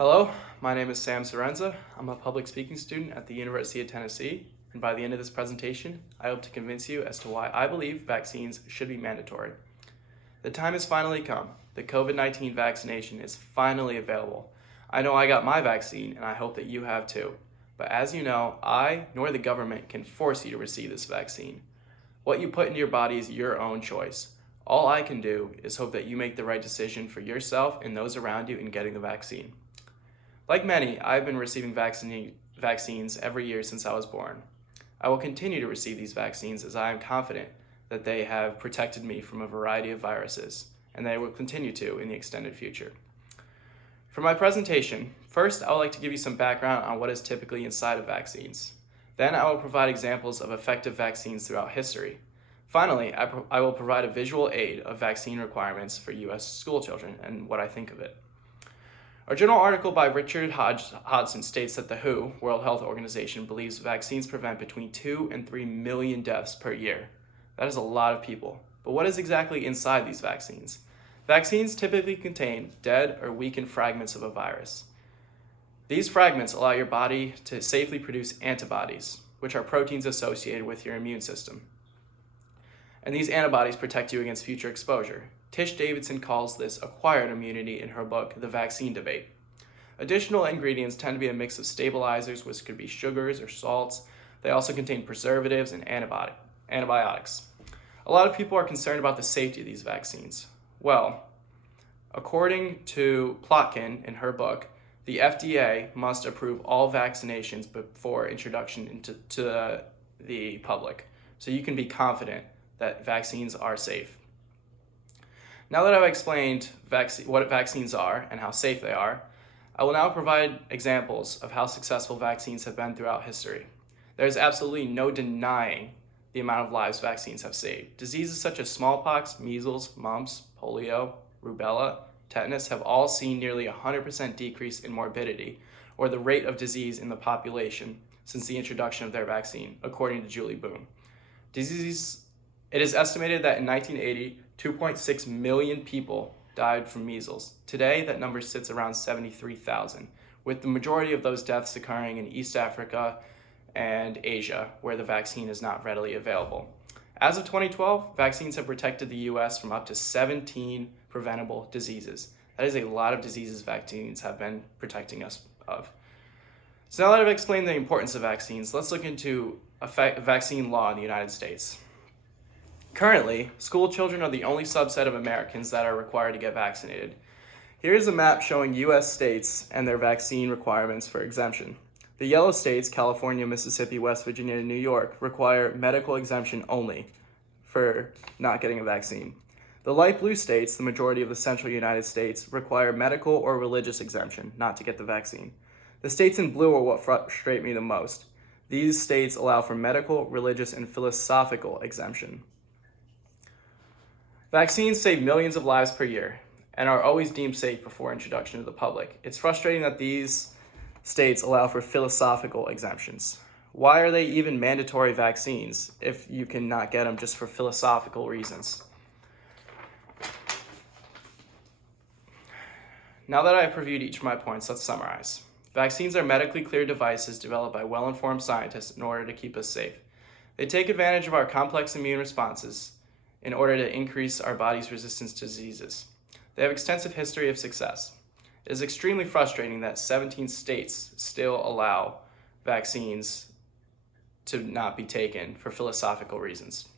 Hello, my name is Sam Cirenza. I'm a public speaking student at the University of Tennessee, and by the end of this presentation, I hope to convince you as to why I believe vaccines should be mandatory. The time has finally come. The COVID-19 vaccination is finally available. I know I got my vaccine, and I hope that you have too. But as you know, I nor the government can force you to receive this vaccine. What you put into your body is your own choice. All I can do is hope that you make the right decision for yourself and those around you in getting the vaccine. Like many, I've been receiving vaccines every year since I was born. I will continue to receive these vaccines as I am confident that they have protected me from a variety of viruses, and they will continue to in the extended future. For my presentation, first I would like to give you some background on what is typically inside of vaccines. Then I will provide examples of effective vaccines throughout history. Finally, I will provide a visual aid of vaccine requirements for U.S. school children and what I think of it. A journal article by Richard Hodgson states that the WHO, World Health Organization, believes vaccines prevent between 2 and 3 million deaths per year. That is a lot of people. But what is exactly inside these vaccines? Vaccines typically contain dead or weakened fragments of a virus. These fragments allow your body to safely produce antibodies, which are proteins associated with your immune system. And these antibodies protect you against future exposure. Tish Davidson calls this acquired immunity in her book, The Vaccine Debate. Additional ingredients tend to be a mix of stabilizers, which could be sugars or salts. They also contain preservatives and antibiotics. A lot of people are concerned about the safety of these vaccines. Well, according to Plotkin in her book, the FDA must approve all vaccinations before introduction into the public, so you can be confident that vaccines are safe. Now that I've explained what vaccines are and how safe they are, I will now provide examples of how successful vaccines have been throughout history. There is absolutely no denying the amount of lives vaccines have saved. Diseases such as smallpox, measles, mumps, polio, rubella, tetanus have all seen nearly 100% decrease in morbidity, or the rate of disease in the population, since the introduction of their vaccine, according to Julie Boone. It is estimated that in 1980, 2.6 million people died from measles. Today, that number sits around 73,000, with the majority of those deaths occurring in East Africa and Asia, where the vaccine is not readily available. As of 2012, vaccines have protected the U.S. from up to 17 preventable diseases. That is a lot of diseases vaccines have been protecting us of. So now that I've explained the importance of vaccines, let's look into vaccine law in the United States. Currently, school children are the only subset of Americans that are required to get vaccinated. Here is a map showing U.S. states and their vaccine requirements for exemption. The yellow states, California, Mississippi, West Virginia, and New York, require medical exemption only for not getting a vaccine. The light blue states, the majority of the central United States, require medical or religious exemption not to get the vaccine. The states in blue are what frustrate me the most. These states allow for medical, religious, and philosophical exemption. Vaccines save millions of lives per year and are always deemed safe before introduction to the public. It's frustrating that these states allow for philosophical exemptions. Why are they even mandatory vaccines if you cannot get them just for philosophical reasons? Now that I have reviewed each of my points, let's summarize. Vaccines are medically cleared devices developed by well-informed scientists in order to keep us safe. They take advantage of our complex immune responses in order to increase our body's resistance to diseases. They have extensive history of success. It is extremely frustrating that 17 states still allow vaccines to not be taken for philosophical reasons.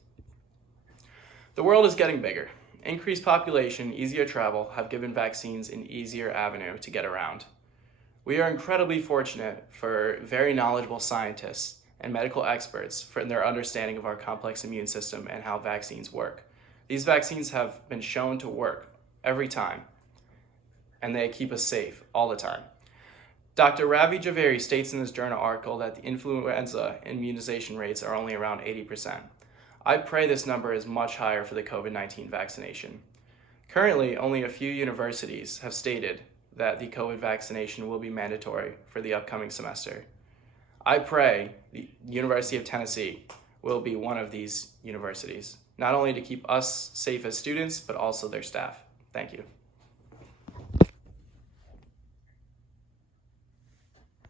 The world is getting bigger. Increased population, easier travel have given vaccines an easier avenue to get around. We are incredibly fortunate for very knowledgeable scientists and medical experts for their understanding of our complex immune system and how vaccines work. These vaccines have been shown to work every time, and they keep us safe all the time. Dr. Ravi Javeri states in this journal article that the influenza immunization rates are only around 80%. I pray this number is much higher for the COVID-19 vaccination. Currently, only a few universities have stated that the COVID vaccination will be mandatory for the upcoming semester. I pray the University of Tennessee will be one of these universities, not only to keep us safe as students, but also their staff. Thank you.